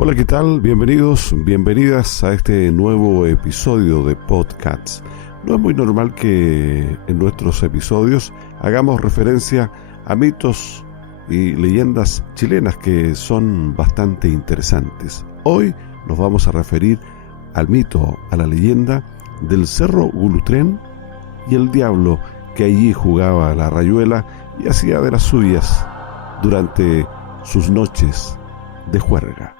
Hola, ¿qué tal? Bienvenidos, bienvenidas a este nuevo episodio de Podcasts. No es muy normal que en nuestros episodios hagamos referencia a mitos y leyendas chilenas que son bastante interesantes. Hoy nos vamos a referir al mito, a la leyenda del Cerro Gulutrén y el diablo que allí jugaba a la rayuela y hacía de las suyas durante sus noches de juerga.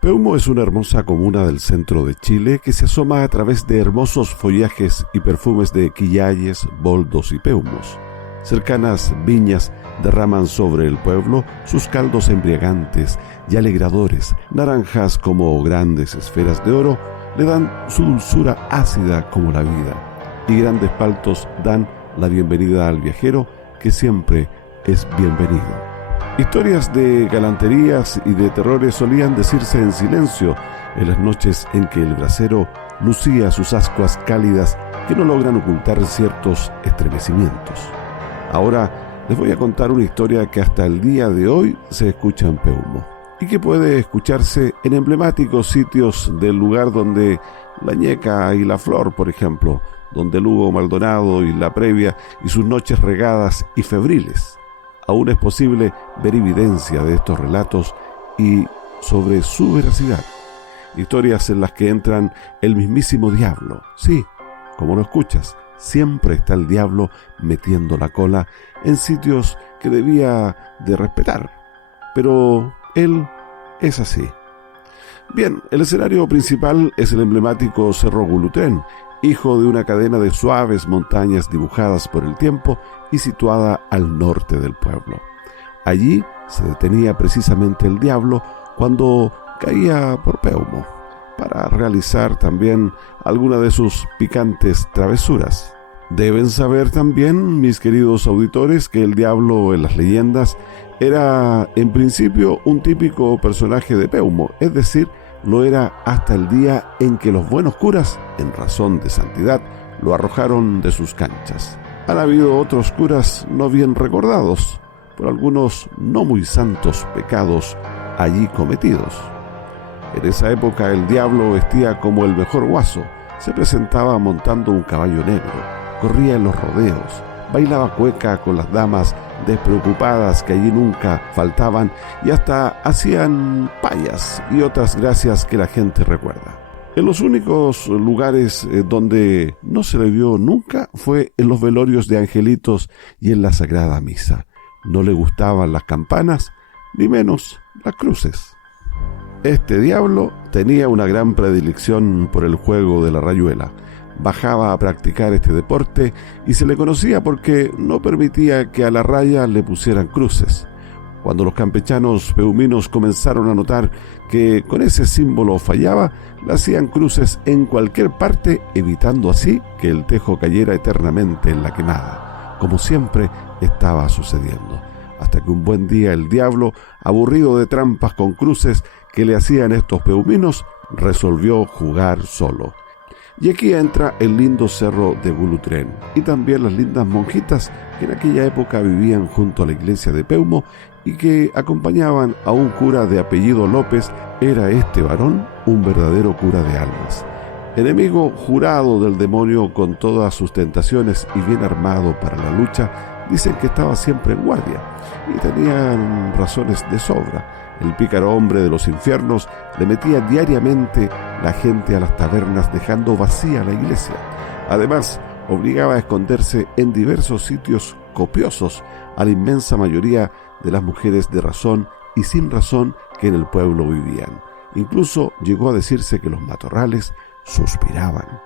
Peumo es una hermosa comuna del centro de Chile que se asoma a través de hermosos follajes y perfumes de quillayes, boldos y peumos. Cercanas viñas derraman sobre el pueblo sus caldos embriagantes y alegradores. Naranjas como grandes esferas de oro le dan su dulzura ácida como la vida. Y grandes paltos dan la bienvenida al viajero que siempre es bienvenido. Historias de galanterías y de terrores solían decirse en silencio en las noches en que el brasero lucía sus ascuas cálidas que no logran ocultar ciertos estremecimientos. Ahora les voy a contar una historia que hasta el día de hoy se escucha en Peumo y que puede escucharse en emblemáticos sitios del lugar donde la Ñeca y la Flor, por ejemplo, donde Lugo Maldonado y La Previa y sus noches regadas y febriles. Aún es posible ver evidencia de estos relatos y sobre su veracidad. Historias en las que entran el mismísimo diablo. Sí, como lo escuchas, siempre está el diablo metiendo la cola en sitios que debía de respetar. Pero él es así. Bien, el escenario principal es el emblemático Cerro Gulutrén, hijo de una cadena de suaves montañas dibujadas por el tiempo y situada al norte del pueblo. Allí se detenía precisamente el diablo cuando caía por Peumo, para realizar también alguna de sus picantes travesuras. Deben saber también, mis queridos auditores, que el diablo en las leyendas era en principio un típico personaje de Peumo, es decir, lo era hasta el día en que los buenos curas, en razón de santidad, lo arrojaron de sus canchas. Han habido otros curas no bien recordados por algunos no muy santos pecados allí cometidos. En esa época el diablo vestía como el mejor guaso, se presentaba montando un caballo negro, corría en los rodeos, bailaba cueca con las damas despreocupadas que allí nunca faltaban y hasta hacían payas y otras gracias que la gente recuerda. En los únicos lugares donde no se le vio nunca fue en los velorios de angelitos y en la Sagrada Misa. No le gustaban las campanas, ni menos las cruces. Este diablo tenía una gran predilección por el juego de la rayuela. Bajaba a practicar este deporte y se le conocía porque no permitía que a la raya le pusieran cruces. Cuando los campechanos peuminos comenzaron a notar que con ese símbolo fallaba, le hacían cruces en cualquier parte, evitando así que el tejo cayera eternamente en la quemada, como siempre estaba sucediendo. Hasta que un buen día el diablo, aburrido de trampas con cruces que le hacían estos peuminos, resolvió jugar solo. Y aquí entra el lindo cerro de Gulutrén y también las lindas monjitas que en aquella época vivían junto a la iglesia de Peumo y que acompañaban a un cura de apellido López. Era este varón un verdadero cura de almas, enemigo jurado del demonio con todas sus tentaciones y bien armado para la lucha. Dicen que estaba siempre en guardia y tenían razones de sobra. El pícaro hombre de los infiernos le metía diariamente la gente a las tabernas dejando vacía la iglesia. Además, obligaba a esconderse en diversos sitios copiosos a la inmensa mayoría de las mujeres de razón y sin razón que en el pueblo vivían. Incluso llegó a decirse que los matorrales suspiraban.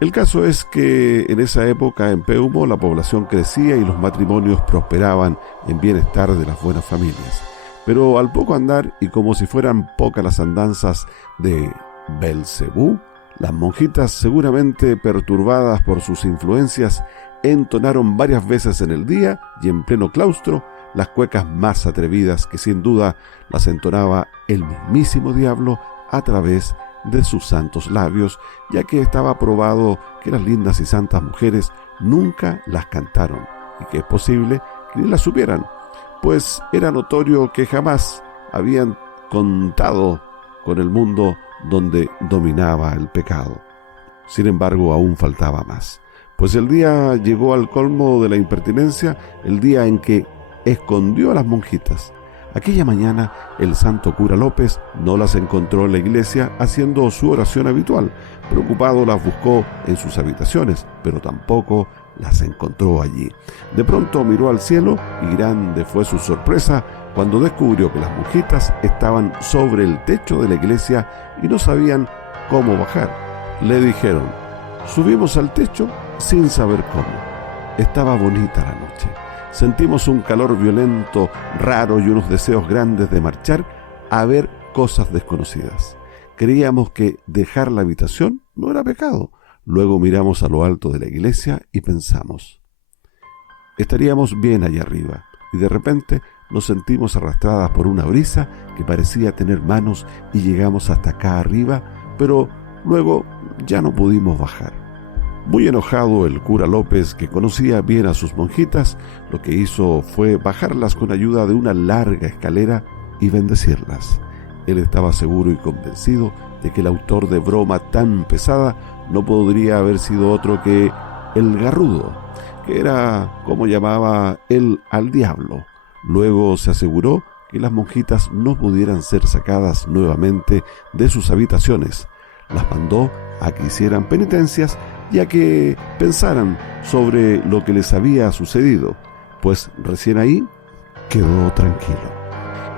El caso es que en esa época en Peumo la población crecía y los matrimonios prosperaban en bienestar de las buenas familias. Pero al poco andar, y como si fueran pocas las andanzas de Belcebú, las monjitas, seguramente perturbadas por sus influencias, entonaron varias veces en el día y en pleno claustro las cuecas más atrevidas que sin duda las entonaba el mismísimo diablo a través de sus santos labios, ya que estaba probado que las lindas y santas mujeres nunca las cantaron y que es posible que ni las supieran, pues era notorio que jamás habían contado con el mundo donde dominaba el pecado. Sin embargo, aún faltaba más, pues el día llegó al colmo de la impertinencia, el día en que escondió a las monjitas. Aquella mañana el santo cura López no las encontró en la iglesia haciendo su oración habitual. Preocupado las buscó en sus habitaciones, pero tampoco las encontró allí. De pronto miró al cielo y grande fue su sorpresa cuando descubrió que las monjitas estaban sobre el techo de la iglesia y no sabían cómo bajar. Le dijeron: subimos al techo sin saber cómo. Estaba bonita la noche. Sentimos un calor violento, raro y unos deseos grandes de marchar a ver cosas desconocidas. Creíamos que dejar la habitación no era pecado. Luego miramos a lo alto de la iglesia y pensamos: estaríamos bien allá arriba. Y de repente nos sentimos arrastradas por una brisa que parecía tener manos y llegamos hasta acá arriba, pero luego ya no pudimos bajar. Muy enojado, el cura López, que conocía bien a sus monjitas, lo que hizo fue bajarlas con ayuda de una larga escalera y bendecirlas. Él estaba seguro y convencido de que el autor de broma tan pesada no podría haber sido otro que el Garrudo, que era como llamaba él al diablo. Luego se aseguró que las monjitas no pudieran ser sacadas nuevamente de sus habitaciones. Las mandó a que hicieran penitencias y a que pensaran sobre lo que les había sucedido, pues recién ahí quedó tranquilo.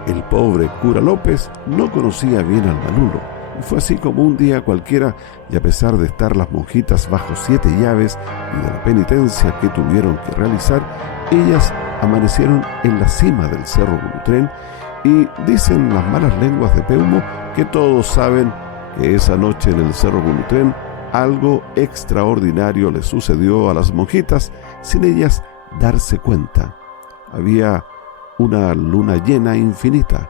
El pobre cura López no conocía bien al malulo, y fue así como un día cualquiera, y a pesar de estar las monjitas bajo 7 llaves y de la penitencia que tuvieron que realizar, ellas amanecieron en la cima del Cerro Gulutrén, y dicen las malas lenguas de Peumo que todos saben que esa noche en el Cerro Gulutrén algo extraordinario les sucedió a las monjitas sin ellas darse cuenta. Había una luna llena infinita.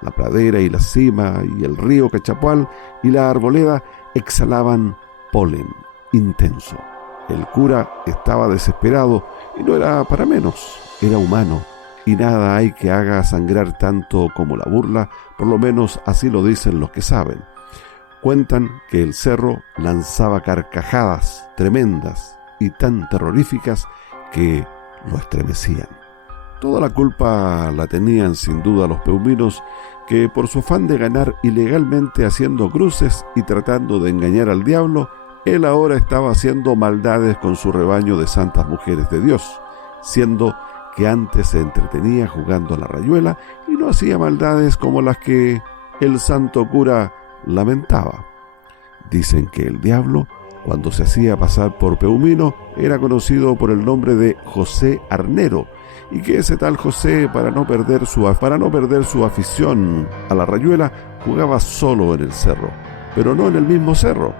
La pradera y la cima y el río Cachapual y la arboleda exhalaban polen intenso. El cura estaba desesperado y no era para menos, era humano, y nada hay que haga sangrar tanto como la burla, por lo menos así lo dicen los que saben. Cuentan que el cerro lanzaba carcajadas tremendas y tan terroríficas que lo estremecían. Toda la culpa la tenían sin duda los peuminos, que por su afán de ganar ilegalmente haciendo cruces y tratando de engañar al diablo, él ahora estaba haciendo maldades con su rebaño de santas mujeres de Dios, siendo que antes se entretenía jugando a la rayuela y no hacía maldades como las que el santo cura lamentaba. Dicen que el diablo, cuando se hacía pasar por peumino, era conocido por el nombre de José Arnero, y que ese tal José, para no perder su afición a la rayuela, jugaba solo en el cerro, pero no en el mismo cerro.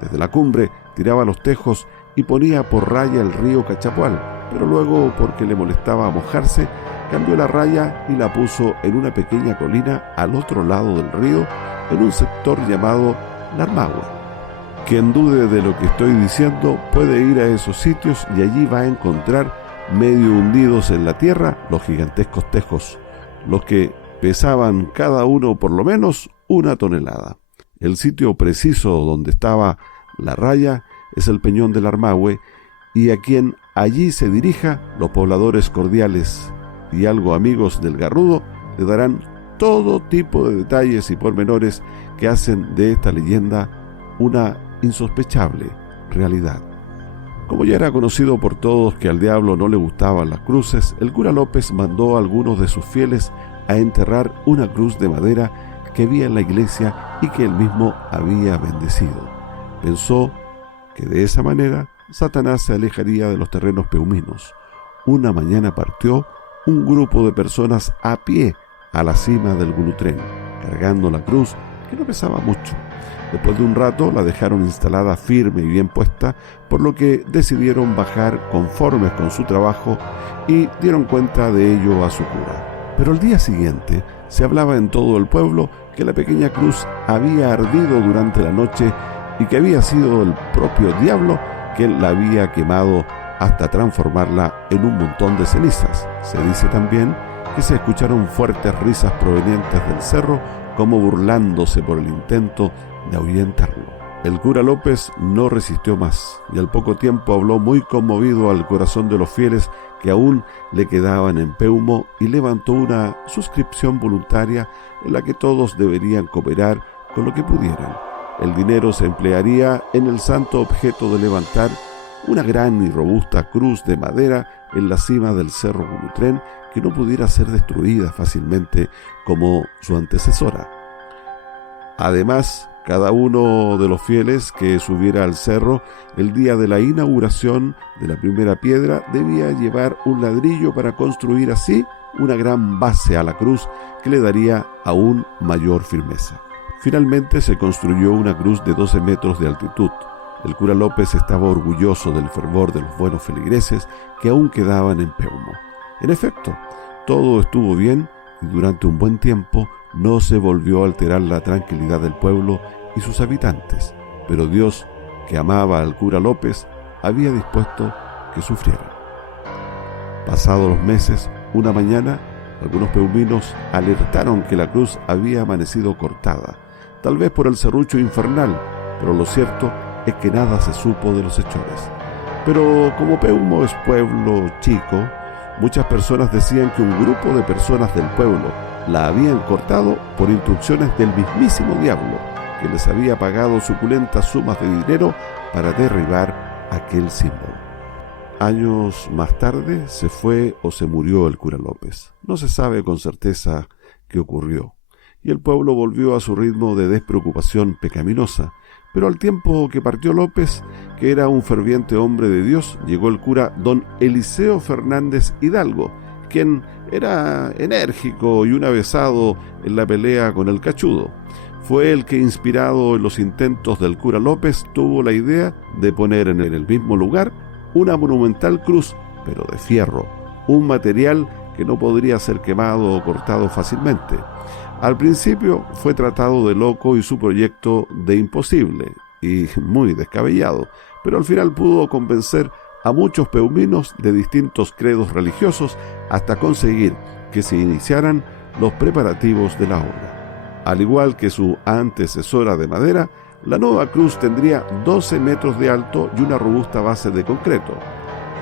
Desde la cumbre tiraba los tejos y ponía por raya el río Cachapual, pero luego, porque le molestaba mojarse, cambió la raya y la puso en una pequeña colina al otro lado del río, en un sector llamado Larmahue. Quien dude de lo que estoy diciendo puede ir a esos sitios y allí va a encontrar medio hundidos en la tierra los gigantescos tejos, los que pesaban cada uno por lo menos 1 tonelada. El sitio preciso donde estaba la raya es el peñón del Larmahue, y a quien allí se dirija, los pobladores cordiales y algo amigos del Garrudo le darán todo tipo de detalles y pormenores que hacen de esta leyenda una insospechable realidad. Como ya era conocido por todos que al diablo no le gustaban las cruces, el cura López mandó a algunos de sus fieles a enterrar una cruz de madera que había en la iglesia y que él mismo había bendecido. Pensó que de esa manera Satanás se alejaría de los terrenos peuminos. Una mañana partió un grupo de personas a pie a la cima del Gulutrén, cargando la cruz, que no pesaba mucho. Después de un rato la dejaron instalada firme y bien puesta, por lo que decidieron bajar conformes con su trabajo y dieron cuenta de ello a su cura. Pero al día siguiente se hablaba en todo el pueblo que la pequeña cruz había ardido durante la noche y que había sido el propio diablo quien la había quemado hasta transformarla en un montón de cenizas. Se dice también que se escucharon fuertes risas provenientes del cerro, como burlándose por el intento de ahuyentarlo. El cura López no resistió más y al poco tiempo habló muy conmovido al corazón de los fieles que aún le quedaban en Peumo y levantó una suscripción voluntaria en la que todos deberían cooperar con lo que pudieran. El dinero se emplearía en el santo objeto de levantar una gran y robusta cruz de madera en la cima del cerro Gulutrén que no pudiera ser destruida fácilmente como su antecesora. Además, cada uno de los fieles que subiera al cerro el día de la inauguración de la primera piedra debía llevar un ladrillo para construir así una gran base a la cruz que le daría aún mayor firmeza. Finalmente se construyó una cruz de 12 metros de altitud. El cura López estaba orgulloso del fervor de los buenos feligreses que aún quedaban en Peumo. En efecto, todo estuvo bien y durante un buen tiempo no se volvió a alterar la tranquilidad del pueblo y sus habitantes, pero Dios, que amaba al cura López, había dispuesto que sufriera. Pasados los meses, una mañana, algunos peuminos alertaron que la cruz había amanecido cortada, tal vez por el serrucho infernal, pero lo cierto es que nada se supo de los hechores. Pero como Peumo es pueblo chico, muchas personas decían que un grupo de personas del pueblo la habían cortado por instrucciones del mismísimo diablo, que les había pagado suculentas sumas de dinero para derribar aquel símbolo. Años más tarde se fue o se murió el cura López. No se sabe con certeza qué ocurrió, y el pueblo volvió a su ritmo de despreocupación pecaminosa. Pero al tiempo que partió López, que era un ferviente hombre de Dios, llegó el cura don Eliseo Fernández Hidalgo, quien era enérgico y un avesado en la pelea con el cachudo. Fue el que, inspirado en los intentos del cura López, tuvo la idea de poner en el mismo lugar una monumental cruz, pero de fierro, un material que no podría ser quemado o cortado fácilmente. Al principio fue tratado de loco y su proyecto de imposible y muy descabellado, pero al final pudo convencer a muchos peuminos de distintos credos religiosos hasta conseguir que se iniciaran los preparativos de la obra. Al igual que su antecesora de madera, la nueva cruz tendría 12 metros de alto y una robusta base de concreto.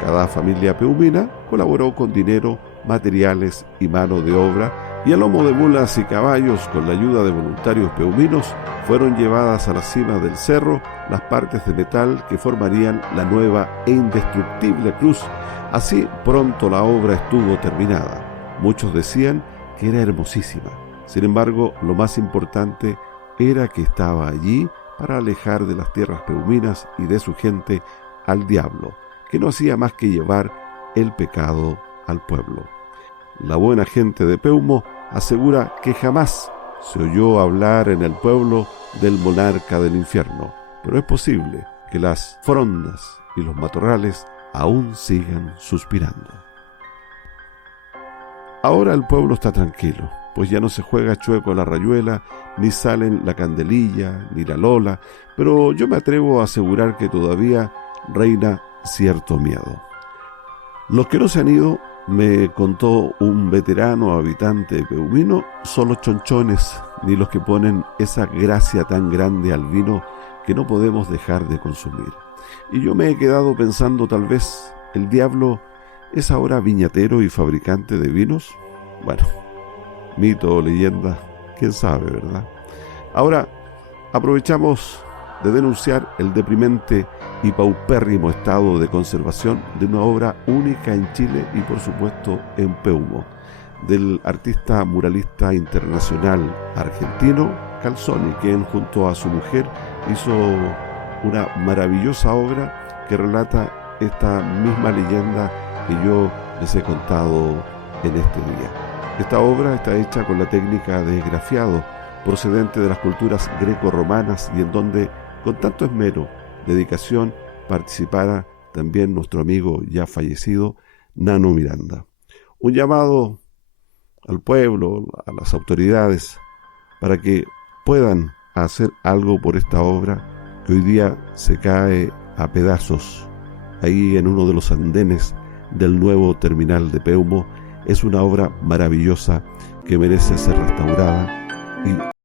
Cada familia peumina colaboró con dinero, materiales y mano de obra, y a lomo de mulas y caballos, con la ayuda de voluntarios peuminos, fueron llevadas a la cima del cerro las partes de metal que formarían la nueva e indestructible cruz. Así pronto la obra estuvo terminada. Muchos decían que era hermosísima. Sin embargo, lo más importante era que estaba allí para alejar de las tierras peuminas y de su gente al diablo, que no hacía más que llevar el pecado al pueblo. La buena gente de Peumo asegura que jamás se oyó hablar en el pueblo del monarca del infierno, pero es posible que las frondas y los matorrales aún sigan suspirando. Ahora el pueblo está tranquilo, pues ya no se juega chueco a la rayuela, ni salen la candelilla, ni la lola, pero yo me atrevo a asegurar que todavía reina cierto miedo. Los que no se han ido, me contó un veterano habitante peumino, son los chonchones, ni los que ponen esa gracia tan grande al vino que no podemos dejar de consumir. Y yo me he quedado pensando, tal vez el diablo es ahora viñatero y fabricante de vinos. Bueno, mito o leyenda, quién sabe, ¿verdad? Ahora aprovechamos de denunciar el deprimente y paupérrimo estado de conservación de una obra única en Chile y por supuesto en Peumo, del artista muralista internacional argentino Calzoni, quien junto a su mujer hizo una maravillosa obra que relata esta misma leyenda que yo les he contado en este día. Esta obra está hecha con la técnica de esgrafiado procedente de las culturas greco-romanas y en donde con tanto esmero, dedicación, participara también nuestro amigo ya fallecido Nano Miranda. Un llamado al pueblo, a las autoridades, para que puedan hacer algo por esta obra que hoy día se cae a pedazos ahí en uno de los andenes del nuevo terminal de Peumo, es una obra maravillosa que merece ser restaurada y